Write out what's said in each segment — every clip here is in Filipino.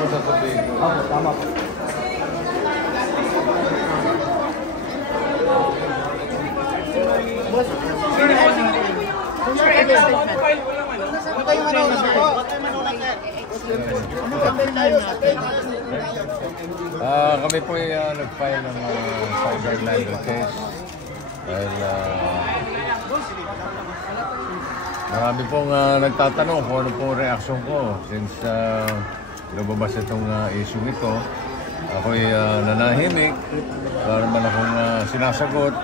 mo sasabihin ko. Opo, tama po. Kami po ay nag-file ng cyber libel case. Dahil marami pong nagtatanong kung ano pong reaksyon ko since lumabas itong issue ito. Ako'y nanahimik, wala naman akong sinasagot.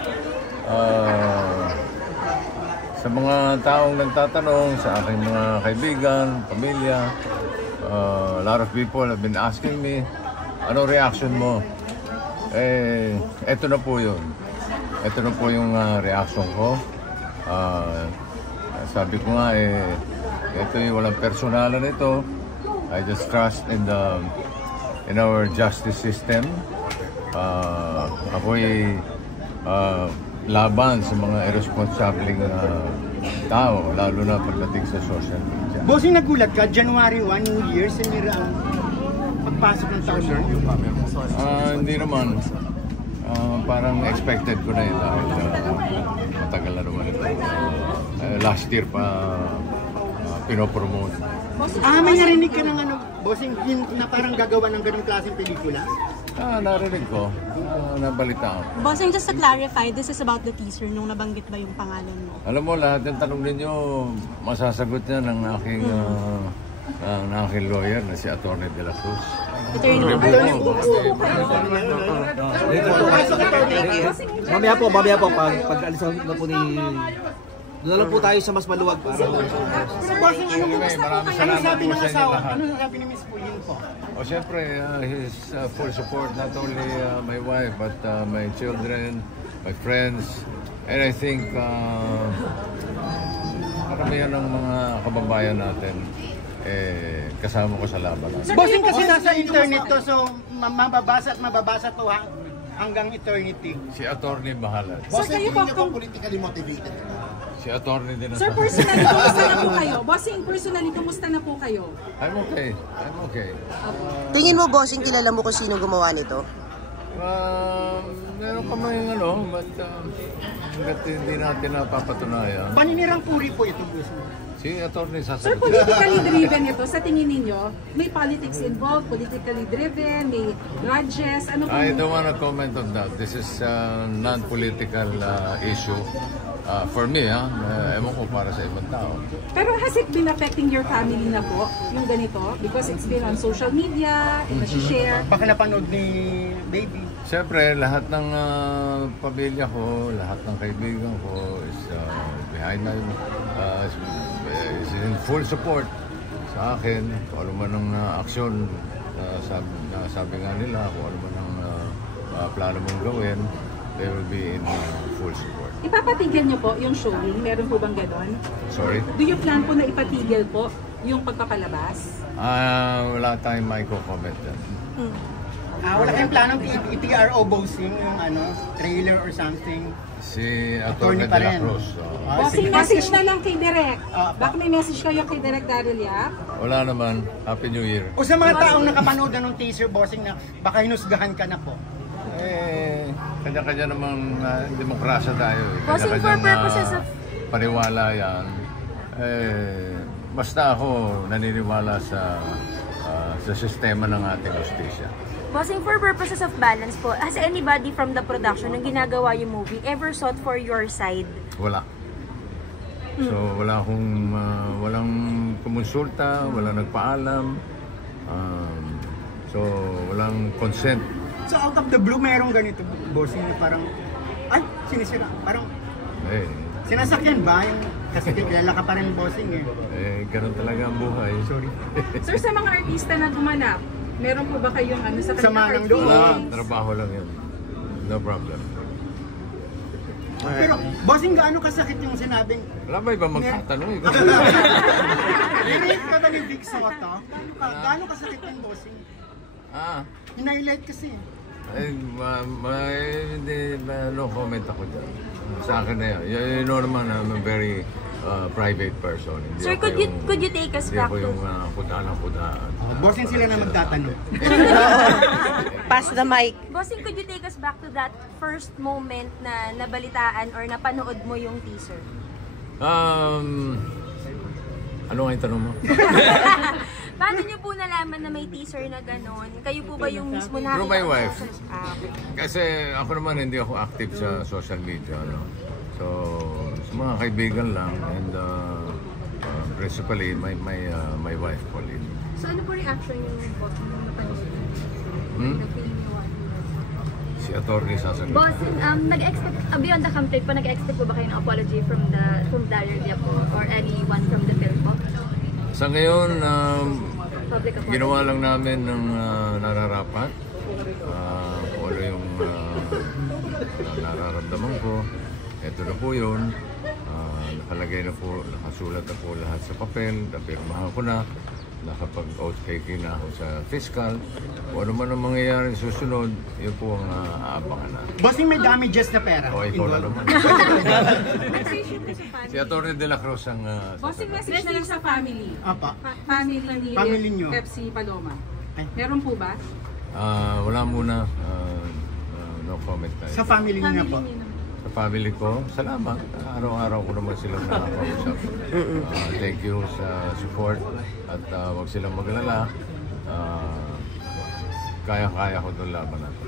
Sa mga taong nagtatanong, sa aking mga kaibigan, pamilya, a lot of people have been asking me, ano reaction mo? Eto na po yun. Ito na po yung reaction ko. Sabi ko nga, ito yung walang personalan ito. I just trust in our justice system. Ako'y laban sa mga irresponsibleng tao, lalo na pagdating sa social media. Bossing, nagulat ka, January 1, New Year, sinira ang pagpasok ng taon mo? Hindi naman. Parang expected ko na yun dahil matagal na naman ito. Last year pa pinopromote. May narinig ka ng bossing, na parang gagawa ng ganung klaseng pelikula? Narinig ko. Nabalitaan. Bossing, just to clarify, this is about the teaser nung nabanggit ba yung pangalan mo? Alam mo, lahat ng tanong ninyo, masasagot niya ng aking lawyer na si Atty. De la Cruz. Mamaya po, pag-alis na po ni... Doon lang po tayo sa mas maluwag para... Bossing, ano sabi ng asawa? Ano sabi ni Miss Pauline po? Siyempre, his full support, not only my wife, but my children, my friends, and I think karamihan ng mga kababayan natin kasama ko sa laban. Bossing, kasi nasa internet to, so mababasa to hanggang eternity. Si attorney bahala. Bossing, kayo po politically motivated. Si attorney din. Sir, personally, kumusta na po kayo? Bossing, personally, kumusta na po kayo? I'm okay. Tingin mo, Bossing, kilala mo kung sino gumawa nito? Meron pa mga but hanggat hindi natin napapatunayan. Paninirang puri po ito, Bossing. Si attorney Sir, sasagot. politically driven ito. Sa tingin ninyo, may politics involved, politically driven, may grudges, ano po? I don't want to comment on that. This is a non-political issue. For me, ewan ko para sa ibang tao. Pero has it been affecting your family na po, yung ganito? Because it's been on social media, share. Baka napanood ni baby. Siyempre, lahat ng pamilya ko, lahat ng kaibigan ko is behind my, is in full support sa akin. Kung ano man ang aksyon, sabi nga nila, kung ano man ang plano mong gawin, they will be in full support. Ipapatigil niyo po yung showing? Meron po bang gano'n? Sorry? Do you plan po na ipatigil po yung pagpapalabas? Wala tayong micro-comment dyan. Wala kayong planong i-TRO Bossing, yung trailer or something? Si Atty. De la Cruz. Bossing, message na lang kay Direk. Baka may message kayo kay Direk Daryl Yap? Wala naman. Happy New Year. O sa mga taong nakapanood na ng teaser, Bossing, na baka hinusgahan ka na po? Kanya-kanya namang demokrasya tayo. Bossing, for purposes of... Paniwala yan. Basta ako naniniwala sa sistema ng ating justisya. Bossing, for purposes of balance po, has anybody from the production nung ginagawa yung movie ever sought for your side? Wala. So walang kumonsulta, walang nagpaalam. So walang consent. So out of the blue, merong ganito, Bossing, na parang, sinisira, parang, sinasakyan ba? Kasi kilala ka pa rin, Bossing, ganun talaga ang buhay. Sorry. Sir, sa mga artista na gumanap, meron po ba kayong sa Sama ng loob? Trabaho lang yun. No problem. Pero, Bossing, gaano kasakit yung sinabing... Wala ba iba magtatanong? Narinig ka ba ni Vic Soto? Gaano kasakit yung Bossing? Hinighlight kasi. Hindi, no comment ako dyan. Sa akin na yun. You know naman, I'm a very private person. Hindi Sir, ako could you take us hindi back ako to... yung kudaan. Bossing sila na magtatanong. Pass the mic. Bossing, could you take us back to that first moment na nabalitaan or napanood mo yung teaser? Ano nga yung tanong mo? Paano niyo po nalaman na may teaser na gano'n? Kayo po ba yung mismo nakita? Through my wife. Okay. Kasi ako naman hindi ako active sa social media. No? So, sa mga kaibigan lang and principally my wife, Pauline. So ano po reaction yung bossing nung napanood? Na-feel niyo what? Si attorney sasagot. Bossing, nag-expect, beyond the campaign po, nag-expect po ba kayo ng apology from Daryl Dia po or anyone from the film po? Sa ngayon, Public apology. ginawa lang namin ng nararapat. Kung ano yung nararamdaman ko. Ito na po yun. Nakalagay na po, nakasulat na po lahat sa papel. Napirmahan ko na. Nakapag-oath taking na ako sa fiscal. Kung ano man ang mangyayari susunod, yun po ang aabangan natin. Bossing, may damages na pera. O, ikaw na naman. Message po sa family. Si Atty. De La Cruz ang... Bossing, message na lang sa family. Apa. Family nyo. Pepsi Paloma. Ay. Meron po ba? Wala muna. No comment tayo. Sa family niyo na po. Sa family ko, salamat. Araw-araw ko naman silang nakakausap. Thank you sa support at huwag silang maglala. Kaya-kaya ko itong laban natin.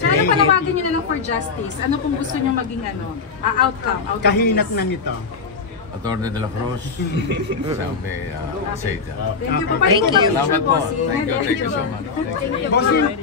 Sana panawagan nyo na lang for justice. Ano pong gusto nyo maging outcome? Kahinat na nito. Atty. De La Cruz, sabi, say that. Thank you po. Thank you. Salamat po. Thank you so much. Thank you. Bossing,